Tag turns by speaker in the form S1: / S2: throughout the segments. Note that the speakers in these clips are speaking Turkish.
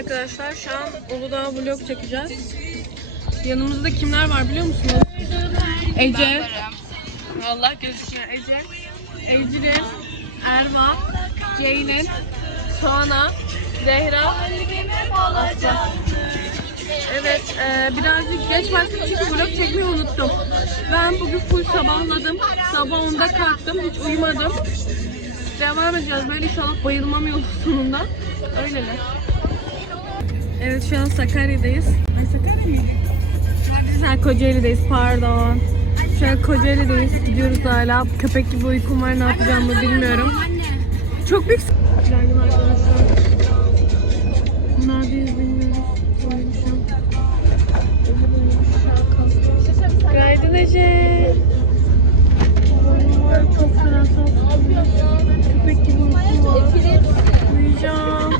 S1: arkadaşlar şu an Uludağ vlog çekeceğiz. Yanımızda kimler var biliyor musunuz? Ece. Vallahi gözüküyor Ece. Ecrin, Erva, Ceylin, Soğana, Zehra, Aslı. Evet, e, birazcık geç başladım çünkü vlog çekmeyi unuttum. Ben bugün full sabahladım. Sabah 10'da kalktım, hiç uyumadım. Devam edeceğiz. Böyle inşallah bayılmam yolu sonunda. Öyle mi? Evet şu an Sakarya'dayız. Ay Sakarya mıydı? Ha Kocaeli'deyiz pardon. Şu an Kocaeli'deyiz. Gidiyoruz hala. Köpek gibi uykum var. Ne yapacağımı bilmiyorum. Çok büyük... Günaydın arkadaşlar. Neredeyiz bilmiyoruz. Uyumuşum. Günaydın Ece. Boynum var, Çok fena. Köpek gibi uykum var. Uyuyacağım.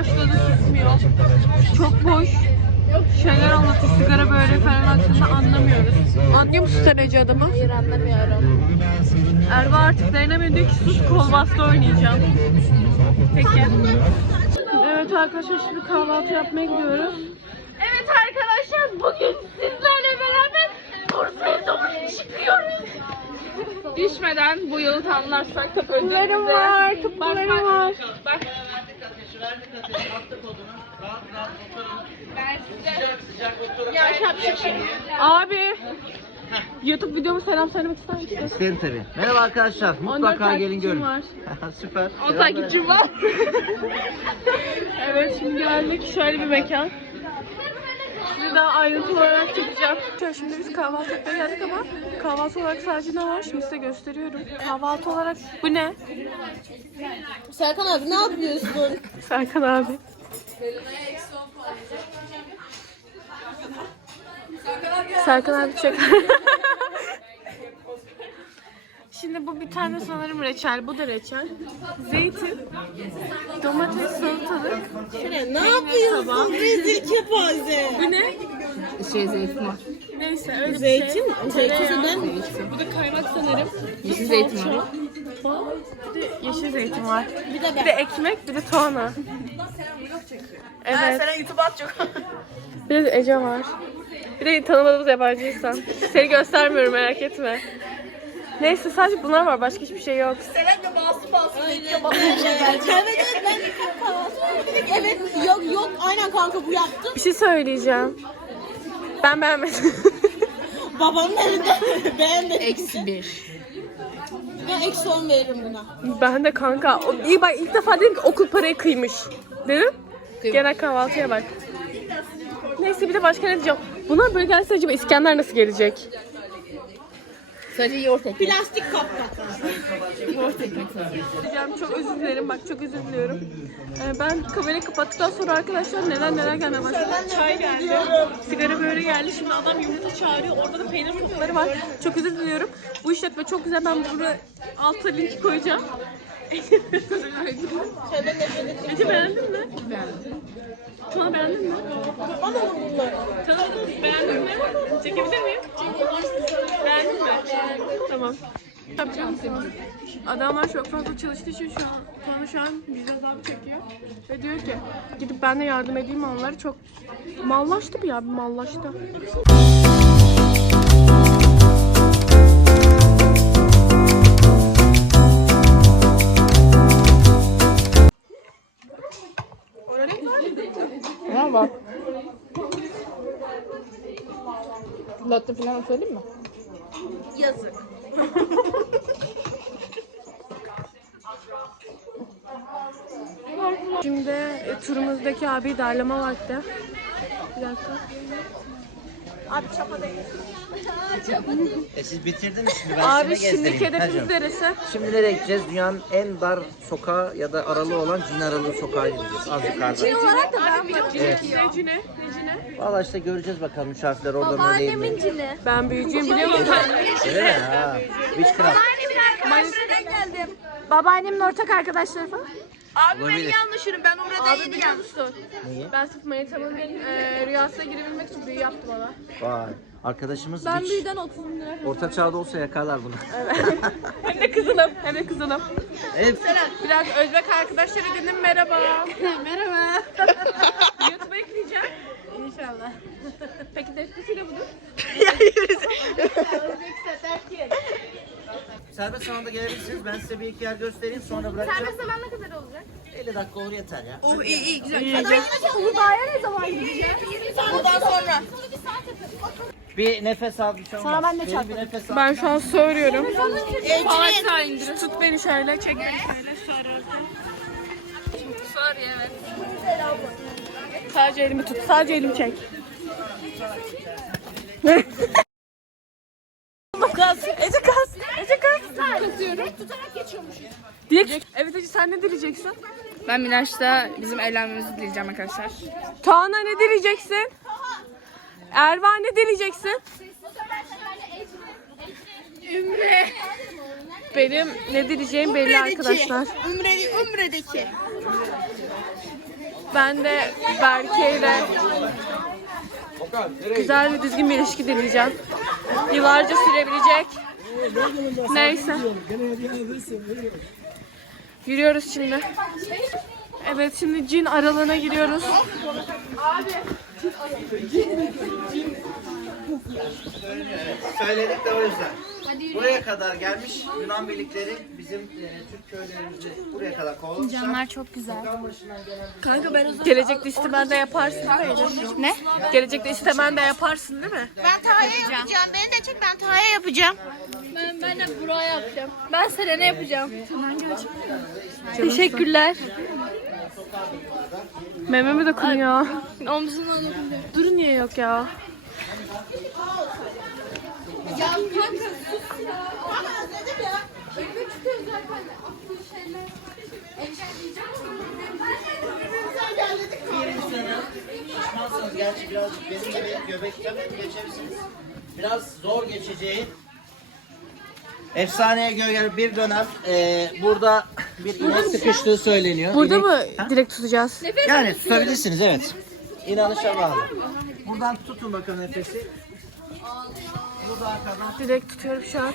S1: Başladı susmuyor. Çok boş şeyler anlatıyor. Sigara böyle falan hakkında anlamıyoruz. Anlıyor musun sen Ece adamı?
S2: Hayır anlamıyorum.
S1: Erva artık dayanamıyor diyor ki sus kol bastı oynayacağım. Peki. Evet arkadaşlar şimdi kahvaltı yapmaya gidiyoruz. Evet arkadaşlar bugün sizlerle beraber Bursa'ya doğru çıkıyoruz. Düşmeden bu yolu tamamlarsak çok Tıplarım var, tıplarım var. Bak. Ya şapşik. Abi. YouTube videomu selam söylemek ister misin?
S3: İsterim tabii. Merhaba arkadaşlar.
S1: 14
S3: Mutlaka gelin
S1: takipçim
S3: görün.
S1: var.
S3: Süper.
S1: 10 takipçim var. evet şimdi geldik şöyle bir mekan. Size daha ayrıntılı olarak çekeceğim. Şimdi biz kahvaltı yapmaya geldik ama kahvaltı olarak sadece ne var? Şimdi size gösteriyorum. Kahvaltı olarak bu ne?
S2: Serkan abi ne yapıyorsun?
S1: Serkan abi. Serkan abi çek. Şimdi bu bir tane sanırım reçel. Bu da reçel. Zeytin, domates, salatalık.
S2: ne yapıyorsun? Rezil kepaze.
S1: Bu ne?
S4: Şey zeytin var.
S1: Neyse öyle
S2: Zeytin?
S1: bir şey.
S2: Zeytin
S1: Tereyağı. Bu da kaymak sanırım.
S4: Yeşil zeytin var.
S1: Bal, Bir de yeşil zeytin var.
S2: Bir de
S1: Bir de ekmek, bir de soğana. Evet.
S2: sana YouTube'a atacak.
S1: Bir de Ece var. Bir de tanımadığımız yabancı insan. Seni göstermiyorum merak etme. Neyse sadece bunlar var. Başka hiçbir şey yok.
S2: Seren de bastı. Aynen. Evet evet ben de kahvaltı dedik. Evet yok yok aynen kanka bu yaptı.
S1: Bir şey söyleyeceğim. Ben beğenmedim.
S2: Babamın elinde beğenmedi.
S4: Eksi bir.
S2: Ben eksi 10 veririm buna.
S1: ben de kanka. O, iyi bak ilk defa dedim ki okul parayı kıymış. Dedim.
S4: Kıymış.
S1: Genel kahvaltıya bak. Neyse bir de başka ne diyeceğim. Bunlar böyle gelse acaba İskender nasıl gelecek?
S4: Sadece yoğurt ekmek.
S2: Plastik kapta.
S4: Yoğurt ekmek.
S1: Diyeceğim, çok özür dilerim bak çok özür diliyorum. Ee, ben kamerayı kapattıktan sonra arkadaşlar neler neler gelmeye başladı. Çay geldi, sigara böyle geldi. Şimdi adam yumurta çağırıyor. Orada da peynir topları var. Çok özür diliyorum. Bu işletme çok güzel. Ben buraya alta link koyacağım. Ece beğendin mi?
S4: Beğendim.
S1: Tuana beğendin mi? Tanımadın beğendin mi? Çekebilir miyim? Beğendin mi? Tamam. Yapacağım. Adamlar çok fazla çalıştığı için şu an Tuana şu an bize azabı çekiyor. Ve diyor ki gidip ben de yardım edeyim onlara çok mallaştı bir ya bir mallaştı.
S4: Bak. Latte falan söyleyeyim mi?
S2: Yazık.
S1: Şimdi e, turumuzdaki abi darlama vakti. Bir dakika.
S2: Abi çapa değil.
S3: E siz bitirdiniz şimdi ben
S1: Abi şimdiki
S3: gezdireyim.
S1: hedefimiz neresi?
S3: Şimdi nereye gideceğiz? Dünyanın en dar sokağı ya da aralığı olan cin aralığı sokağa gideceğiz. Az yukarıda.
S2: olarak da ben
S3: Evet.
S1: Necine? Necine?
S3: Valla işte göreceğiz bakalım müşafirler oradan öyle
S2: Babaannemin
S3: mi?
S2: cini.
S1: Ben büyücüyüm biliyor musun?
S3: Öyle mi? Ha. Witchcraft.
S2: Manisa'dan geldim. Babaannemin ortak arkadaşları falan.
S1: Abi
S3: Olabilir.
S1: beni yanlışırım. Ben orada Abi biliyor musun?
S3: Neyi?
S1: Ben sırf manitamın e, rüyasına girebilmek için büyü yaptım ona.
S3: Vay. Arkadaşımız
S2: Ben
S3: witch.
S2: büyüden 30 lira.
S3: Orta çağda olsa yakarlar bunu.
S1: Hem de kızılım. Hem de kızılım.
S3: Evet.
S1: Bir dakika Özbek arkadaşlar edindim. Merhaba.
S2: Merhaba.
S1: YouTube'a yükleyeceğim.
S2: İnşallah.
S1: Peki deftersiyle budur.
S3: Serbest zamanda gelebilirsiniz. Ben size bir iki yer göstereyim sonra bırakacağım.
S2: zaman ne kadar olacak?
S3: 50 dakika olur yeter ya.
S2: Uludağ'a ne zaman gideceğiz? Buradan sonra.
S3: Bir nefes al bir şey olmaz.
S2: ben de
S3: Şöyle Bir nefes al.
S1: Ben şu an soruyorum. Fatih tut beni şöyle, çek beni şöyle, Sor evet. Sadece elimi tut, sadece elimi çek. Kas, Ece kas, Ece kas.
S2: Tutarak geçiyormuş.
S1: Dilek. Evet Ece sen ne dileyeceksin?
S4: Ben Miraç'ta bizim evlenmemizi dileyeceğim arkadaşlar.
S1: Tuana ne dileyeceksin? Erva ne dileyeceksin?
S2: Ümre.
S1: Benim ne dileyeceğim belli arkadaşlar.
S2: Ümre, Ümre'deki.
S1: Ben de Berke ile güzel ve düzgün bir ilişki dileyeceğim. Yıllarca sürebilecek. Neyse. Yürüyoruz şimdi. Evet şimdi cin aralığına giriyoruz.
S3: Söyledik de o yüzden. Buraya kadar gelmiş Yunan birlikleri bizim e, Türk köylerimizi buraya kadar kovalamışlar.
S2: Canlar çok güzel.
S1: Kanka ben Gelecekte istemen de yaparsın değil mi?
S2: Ne?
S1: Gelecekte istemen de yaparsın değil mi?
S2: Ben Taha'ya yapacağım. Beni de çek ben Taha'ya yapacağım. Ben, ben de Burak'a yapacağım. Ben Selen'e yapacağım. Teşekkürler.
S1: Mememi dokunuyor.
S2: Omzuna alabilir.
S1: Dur niye yok ya?
S2: Ya kanka. Ama özledim ya. Evde çıkıyoruz zaten. Aklı şeyler.
S3: Şişmansınız gerçi birazcık benim gibi göbekten geçersiniz. Biraz zor geçeceği. Efsaneye göre bir dönem e, burada bir inek sıkıştığı söyleniyor.
S1: Burada
S3: İnek-
S1: mı
S3: Ha?
S1: direkt tutacağız?
S3: Yani tutabilirsiniz evet. İnanışa bağlı. Buradan tutun bakalım nefesi.
S1: Direkt tutuyorum şu an.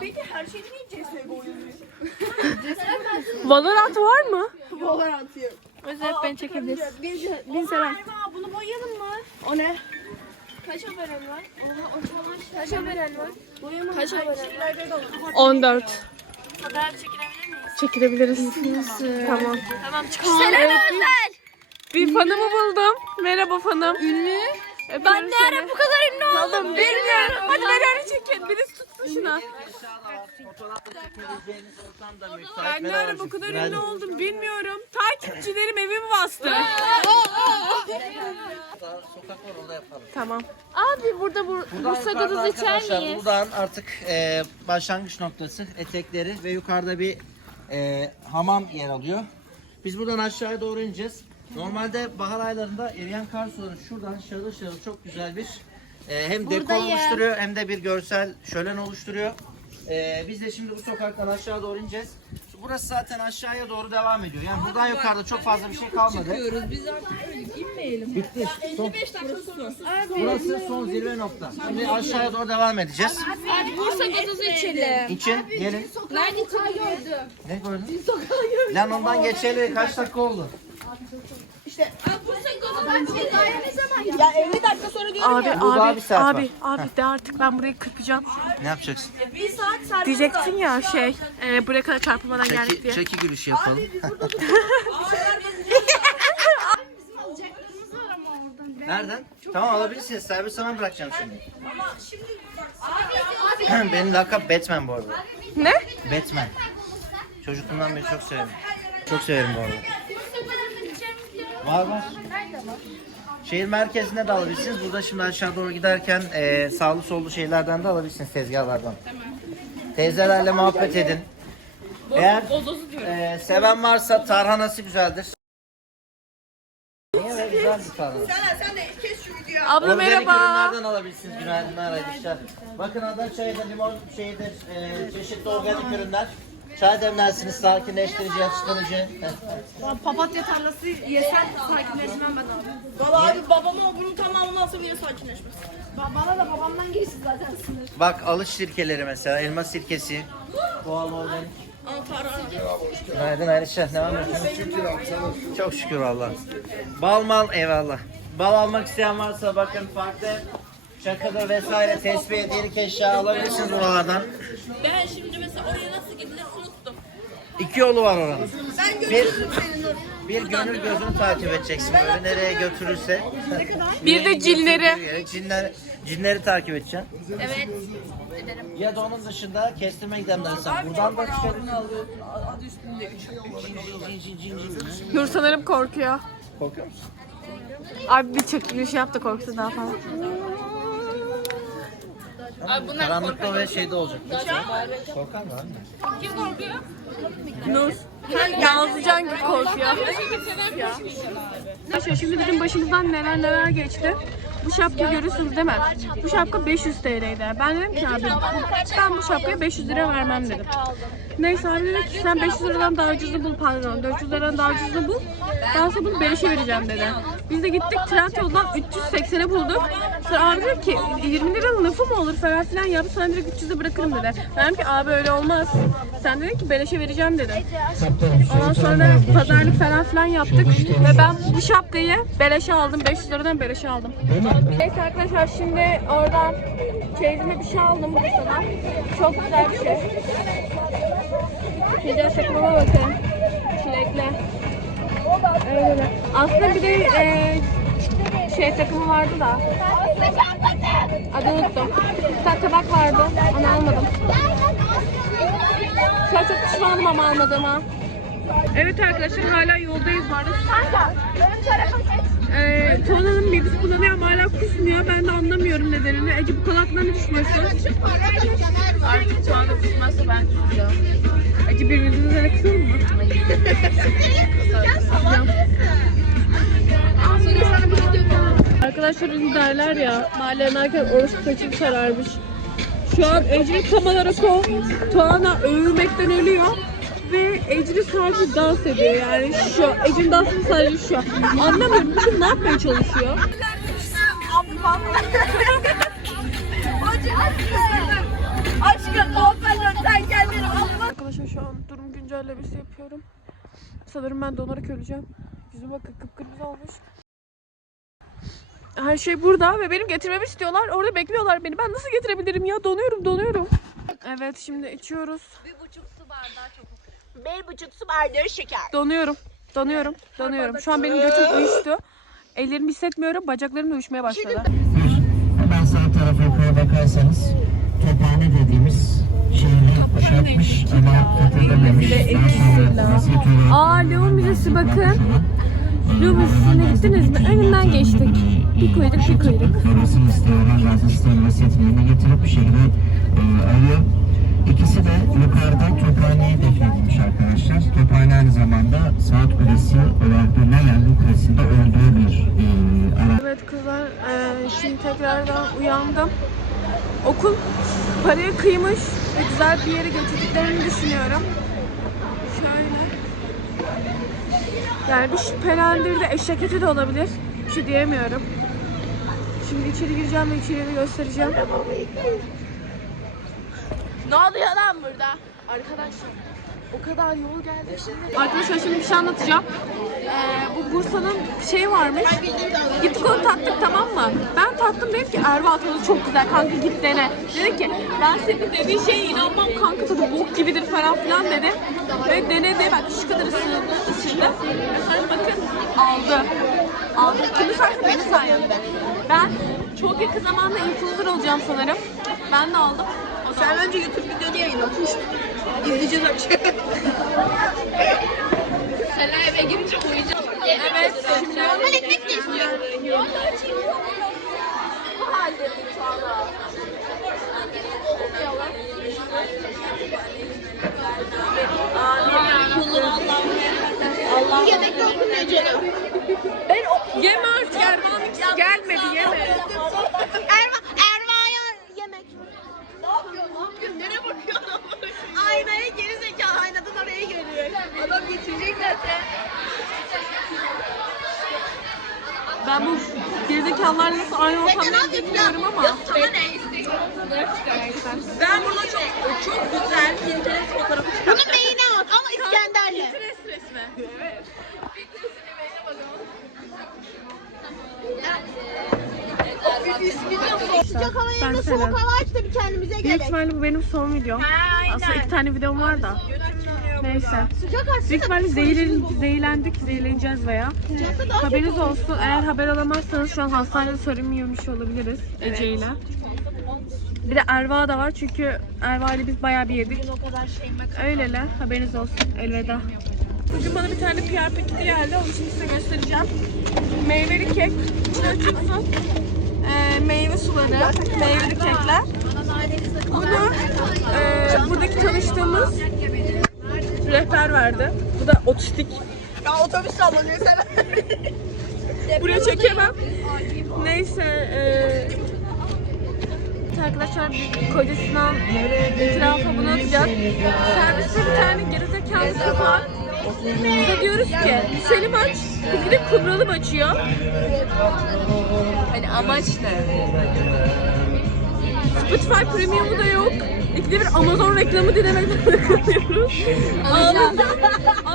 S2: Peki her şeyi niye CSGO oynuyor?
S1: Valorant var mı?
S2: Valorant yok.
S1: Özet beni çekebilirsin.
S2: Bin, bin selam. bunu boyayalım mı? O ne? Kaç haberin var? Oha o çalan Kaç haberin var? Boyama. Kaç haberin var?
S1: 14.
S2: Haber çekilebilir miyiz?
S1: Çekilebiliriz. Tamam.
S2: Tamam çıkalım. Selam Özel.
S1: Bir fanımı buldum. Merhaba fanım.
S2: Ünlü.
S1: Ben
S2: Ne ara bu kadar ünlü oldum bilmiyorum.
S1: Hadi beni öyle çekin. Birisi tutsun şuna. Ben ne
S3: Merhaba
S1: ara bu kadar ünlü oldum bilmiyorum. Takipçilerim evimi bastı.
S3: Daha Sokak var orada yapalım.
S1: Tamam.
S2: Abi burada bu,
S3: Buradan
S2: Bursa'da da içer miyiz?
S3: buradan artık e, başlangıç noktası etekleri ve yukarıda bir e, hamam yer alıyor. Biz buradan aşağıya doğru ineceğiz. Normalde bahar aylarında eriyen kar suları şuradan şarıl şarıl çok güzel bir e, hem dekor
S2: Buradayım.
S3: oluşturuyor hem de bir görsel şölen oluşturuyor. E, biz de şimdi bu sokaktan aşağı doğru ineceğiz. burası zaten aşağıya doğru devam ediyor. Yani buradan yukarıda çok fazla bir şey kalmadı.
S5: Biz artık inmeyelim.
S3: Bitti. Son. Burası son zirve nokta. Şimdi aşağıya doğru devam edeceğiz.
S4: Bursa gazozu içelim.
S3: İçin, gelin.
S4: Nerede gördüm?
S3: Ne gördün? Lan ondan geçeli kaç dakika oldu?
S4: Bursa gazozu içelim.
S1: Abi
S3: Bu daha
S1: abi
S3: bir saat
S1: abi abi de artık ben burayı kırpacağım.
S3: Ne yapacaksın?
S1: Diyecektin ya şey e, buraya kadar çarpılmadan geldik
S3: Çeki,
S1: diye.
S3: çeki gülüşü yapalım. Nereden? Tamam alabilirsiniz. Servis sana bırakacağım şimdi. Benim lakap Batman bu arada.
S1: Ne?
S3: Batman. Çocukluğumdan beri çok severim. Çok severim bu arada. Var var. Şehir merkezinde de alabilirsiniz. Burada şimdi aşağı doğru giderken e, sağlı sollu şeylerden de alabilirsiniz tezgahlardan. Teyzelerle muhabbet edin. Eğer e, seven varsa tarhanası güzeldir. Niye be güzel bir tarhana.
S1: Abla
S3: Organik
S1: merhaba.
S3: ürünlerden alabilirsiniz. Günaydınlar arkadaşlar. Bakın ada çayıdır, limon şeyidir, e, çeşitli organik ürünler. Çay demlersiniz, sakinleştirici, yatıştırıcı.
S2: Papatya tarlası yesen sakinleşmem ben abi. Valla abi babama bunun tamamını alsa bile sakinleşmez. Bana da babamdan geçti zaten sınır.
S3: Bak alış sirkeleri mesela, elma sirkesi, doğal organik. Günaydın Ayşe, ne var Çok şükür valla. Bal mal eyvallah. Bal almak isteyen varsa bakın farklı şakadır vesaire tesbih hediyelik eşya alabilirsiniz buralardan.
S5: Ben şimdi mesela oraya nasıl gidilir.
S3: İki yolu var oranın. Bir, bir gönül gözünü takip edeceksin böyle nereye götürürse.
S1: Bir de cinleri.
S3: Yere Cinler, cinleri takip edeceksin.
S4: Evet.
S3: Ya da onun dışında kestirme gidemlersen. Buradan da çıkabilirsin.
S5: Adı üstünde 3.
S3: Cin, cin, cin, cin, cin.
S1: Nur sanırım korkuyor.
S3: Korkuyor musun?
S1: Abi bir çekiliş yap da korksun daha fazla.
S4: Abi bunlar
S3: Karanlıkta ve şeyde olacak. Korkar mı anne?
S4: Kim korkuyor?
S1: Nur. Yazıcan gibi korkuyor. Arkadaşlar şimdi bizim başımızdan neler neler geçti. Bu şapkayı görüyorsunuz değil mi? Bu şapka 500 TL'ydi. Ben dedim ki abi ben bu şapkaya 500 lira vermem dedim. Neyse abi dedi ki sen 500 liradan daha ucuzunu bul pardon 400 liradan daha ucuzunu bul. Ben sana bunu 5'e vereceğim dedi. Biz de gittik Trendyol'dan 380'e bulduk. Sonra abi dedi ki 20 liranın lafı mı olur falan filan yaptı sana direkt 300'e bırakırım dedi. Ben ki abi öyle olmaz. Sen dedin ki beleşe vereceğim dedim. Ondan sonra pazarlık falan filan yaptık ve ben bu şapkayı beleşe aldım. 500 liradan beleşe aldım. Neyse arkadaşlar şimdi oradan çeyizime bir şey aldım Bursa'dan. Çok güzel bir şey. Güzel şaklama bakın. Çilekli. Öyle. Aslında bir de e, şey takımı vardı da. Adını unuttum. Bir tane tabak vardı. Onu almadım. Şu an çok pişmanım ama almadığıma. Evet arkadaşlar hala yoldayız bu arada. Ee, Tuana'nın midesi bulanıyor ama hala kusmuyor. Ben de anlamıyorum nedenini. Ece bu kulaklarına ne düşünüyorsun?
S4: Artık Tuana kusmazsa ben kusacağım.
S1: Ece birbirimizin üzerine kısalım mı? Arkadaşlar ünlü derler ya, mahalle yanarken oruç saçım sararmış. Şu an Ecrin kameralara ko, Tuana övülmekten ölüyor. Ve Ecrin sadece dans ediyor yani şu, Ecrin dansını sadece şu. Anlamıyorum, bu kız ne yapmaya çalışıyor?
S2: Aşkım
S1: Arkadaşlar şu an durum güncellemesi yapıyorum. Sanırım ben donarak öleceğim. Yüzüm bakın kıpkırmızı olmuş. Her şey burada ve benim getirmemi istiyorlar. Orada bekliyorlar beni. Ben nasıl getirebilirim ya? Donuyorum, donuyorum. Evet, şimdi içiyoruz.
S2: Bir buçuk su bardağı şeker.
S1: Donuyorum. Donuyorum. Donuyorum. Şu an benim götüm uyuştu. Ellerimi hissetmiyorum. Bacaklarım da uyuşmaya başladı.
S6: Hemen sağ tarafa yukarı bakarsanız tophane dediğimiz şehri kuşatmış ama fethedilmemiş. Daha sonra Vasiyet olarak
S1: Aa, Leon Müzesi bakın. Leon Müzesi'ne gittiniz mi? Önünden geçtik. Bir kuyruk, bir kuyruk.
S6: Babasının isteğinden İsteğin vasiyetini yerine getirip bir şehri e, alıyor. İkisi de yukarıda Tophane'ye defnedilmiş arkadaşlar. Tophane aynı zamanda Saat Kulesi olarak bilinen Yerli Kulesi'nde öldüğü bir e, ara
S1: Evet kızlar, eee, şimdi tekrardan uyandım. Okul paraya kıymış ve güzel bir yere götürdüklerini düşünüyorum. Şöyle. Yani bir şüphelendirdi. Eşek eti de olabilir. Bir şey diyemiyorum. Şimdi içeri gireceğim ve içeriğini göstereceğim.
S2: Ne oluyor lan burada?
S1: Arkadaşlar o kadar yol geldik şimdi. Arkadaşlar şimdi bir şey anlatacağım. Ee, bu Bursa'nın şey varmış. Gittik onu tattık tamam mı? Ben tattım dedim ki Erva çok güzel kanka git dene. Dedi ki ben senin dediğin şeye inanmam kanka tadı bok gibidir falan filan dedi. Ve denedi bak şu kadar ısırdı ısırdı. Ve bakın aldı. Aldı. Kimi sayesinde beni sayende. Ben çok yakın zamanda influencer olacağım sanırım. Ben de aldım.
S2: Sen önce YouTube videonu yayınlat. İzleyeceğiz akşam.
S5: Selen eve girince uyuyacağım.
S1: Evet. Şimdi
S2: Normal ekmek de istiyorum. Yemek yok mu Ece'nin?
S1: Yeme artık Erdoğan ikisi gelmedi yeme.
S2: Erva, Erva'ya yemek. Ne yapıyorsun? Nereye bakıyorsun? Aynaya geri zekalı aynadan oraya görüyor. Adam geçecek zaten.
S1: Ben bu gerizekalılarla nasıl aynı ortamda bilmiyorum ama.
S2: Ben burada çok çok güzel Pinterest fotoğrafı çıkarttım. Bunun beyni at ama İskender'le. Sıcak hava yerine soğuk hava aç da bir kendimize
S1: Büyük
S2: gelelim.
S1: ihtimalle bu benim son videom. Aslında iki tane videom var da. Neyse.
S2: Sıcak açsın
S1: Büyük ihtimalle zehirlen, zehirlendik, zehirleneceğiz veya. Haberiniz olsun. Eğer haber alamazsanız şu an hastanede sorun olabiliriz Ece ile. Bir de Erva da var çünkü Erva ile biz bayağı bir yedik. Öylele haberiniz olsun. Elveda. Bugün bana bir tane PR paketi geldi. Onu şimdi size göstereceğim. Meyveli kek. İçine açıyorsun. Meyve suları, meyveli kekler. Bunu e, buradaki tanıştığımız rehber verdi. Bu da otistik.
S2: Ya otobüs sallanıyor sen.
S1: Buraya çekemem. Neyse. E, arkadaşlar bir kocasından itirafı bunu atacak. Serviste bir tane gerizekalı kız var. Bize diyoruz ki Selim aç. Kız gidip kumralım açıyor. Hani amaç ne? Spotify Premium'u da yok. İkide bir Amazon reklamı dinlemek zorunda kalıyoruz.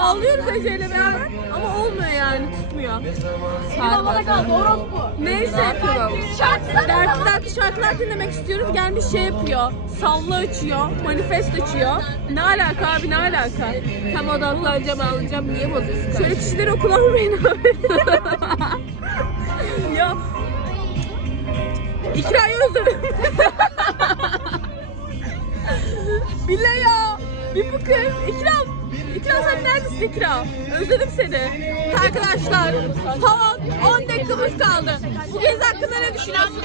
S1: Ağlıyoruz. Ağlıyoruz Ece'yle beraber ama olmuyor yani tutmuyor. Neyse yapıyorum. Dertli şarkılar dinlemek istiyoruz. Gelmiş şey yapıyor. Salla açıyor. Manifest açıyor. Ne alaka abi ne alaka? Tam odaklanacağım alacağım. Niye bozuyorsun? Şöyle kişileri okula vurmayın abi. ya. İkra'yı özledim. Bile ya. Bir bu kız. İkram. İkram sen neredesin İkram? Özledim seni. Arkadaşlar son 10 dakikamız kaldı. Bu gezi hakkında ne düşünüyorsunuz?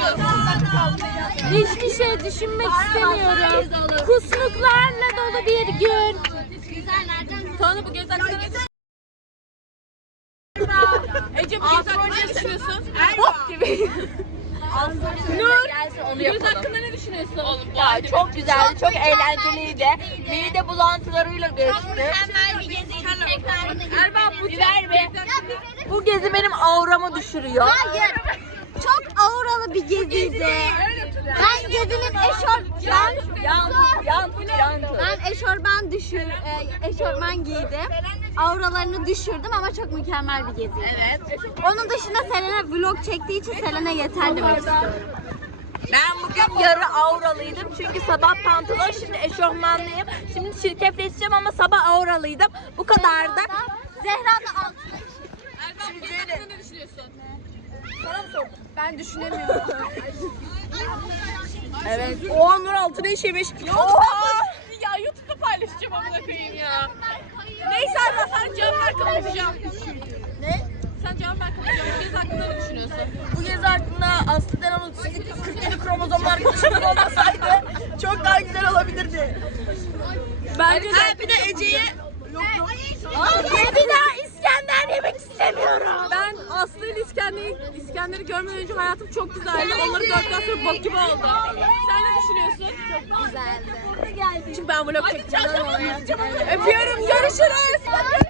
S7: Hiçbir şey düşünmek istemiyorum. Kusmuklarla dolu bir gün.
S1: Tuana bu gezi hakkında ne düşünüyorsun? Ece bu gezi hakkında ne düşünüyorsun? Bok gibi. Nur, bu gezi hakkında ne düşünüyorsun?
S5: Ya çok güzeldi, çok eğlenceliydi. Mide bulantılarıyla.
S2: Tekrar.
S1: Erba bu
S5: Biber mi? Bu gezi benim auramı düşürüyor.
S7: Hayır. Çok auralı bir geziydi. Ben gezinin eşor... Ben,
S5: Yan, yan, yan.
S7: ben eşorban düşür, e, eşorman giydim. Auralarını düşürdüm ama çok mükemmel bir geziydi. Evet. Onun dışında Selena vlog çektiği için Selena yeter demek istiyorum.
S5: Ben bugün yarı auralıydım çünkü sabah pantolon şimdi eşofmanlıyım. Şimdi çirkefleşeceğim ama sabah auralıydım. Bu kadar da.
S7: Zehra da altına
S1: Erba bu gezi hakkında ne düşünüyorsun?
S2: Ben düşünemiyorum.
S5: Evet.
S2: O Nur altına işemiş.
S1: Ya YouTube'da paylaşacağım amına koyayım ya. Neyse Erba sen cevap ver kapatacağım. Ne? Sen cevap ver kapatacağım. Bu gezi hakkında ne düşünüyorsun?
S5: Bu gezi hakkında Aslı otistik 47 kromozom arkadaşımız olmasaydı çok daha güzel olabilirdi.
S1: Bence de
S2: bir de Ece'ye
S5: bir daha İskender yemek istemiyorum.
S1: Ben Aslı ile İskender'i, İskender'i görmeden önce hayatım çok güzeldi. Onları gördükten sonra bok gibi oldu. Sen ne düşünüyorsun? Çok güzeldi. Çünkü ben vlog çekeceğim. Öpüyorum. Görüşürüz.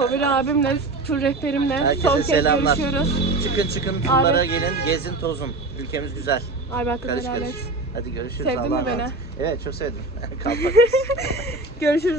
S1: Favori abimle, tur rehberimle
S3: Herkese
S1: son kez
S3: selamlar.
S1: görüşüyoruz.
S3: Çıkın çıkın turlara gelin, gezin tozun. Ülkemiz güzel.
S1: Abi hakkı
S3: Karış
S1: helal
S3: karış.
S1: et.
S3: Hadi görüşürüz.
S1: Sevdin mi
S3: Allah'a
S1: beni?
S3: emanet. Evet çok sevdim. Kalpak.
S1: Görüşürüz.